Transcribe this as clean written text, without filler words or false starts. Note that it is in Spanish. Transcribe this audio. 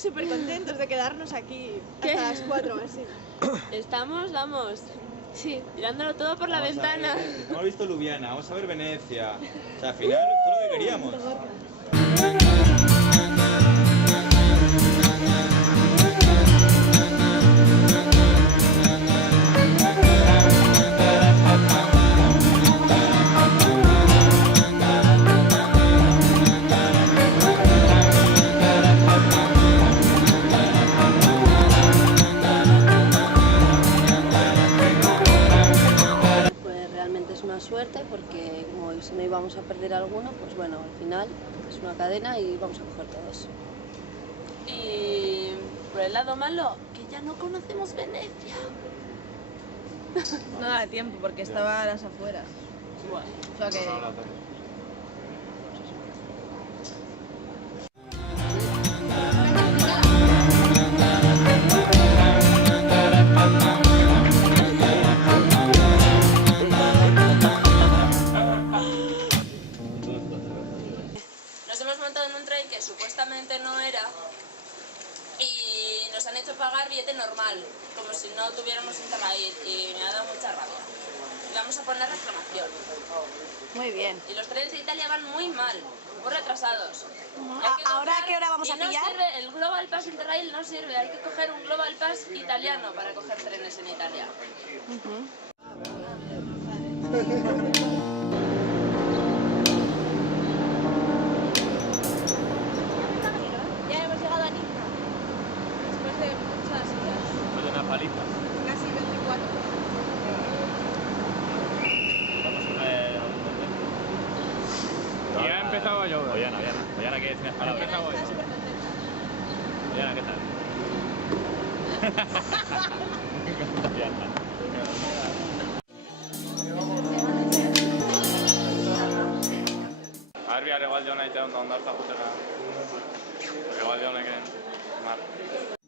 Súper contentos de quedarnos aquí hasta las 4 así. Estamos, vamos, sí, tirándolo todo por la ventana. No hemos visto Ljubljana, vamos a ver Venecia. O sea, al final, todo lo que queríamos. Realmente es una suerte porque como si no íbamos a perder alguno, pues bueno, al final es una cadena y vamos a coger todos. Y por el lado malo, que ya no conocemos Venecia. No da tiempo porque estaba a las afueras. Bueno, O sea que... nos hemos montado en un tren que supuestamente no era y nos han hecho pagar billete normal, como si no tuviéramos Interrail, y me ha dado mucha rabia. Y vamos a poner reclamación. Muy bien. Y los trenes de Italia van muy mal, muy retrasados. ¿Ahora a qué hora vamos a pillar? No sirve, el Global Pass Interrail no sirve, hay que coger un Global Pass italiano para coger trenes en Italia. Ya hemos llegado a Niza. Después de muchas horas. Fue de una paliza. Casi 24. Vamos a ver. Y ha empezado a llover. Ollana, ¿qué decías palabras? Está súper contenta. Ollana, ¿qué tal? Arbi, Arregualde hona ite ondo hartza jutera. Arregualde honek, mar.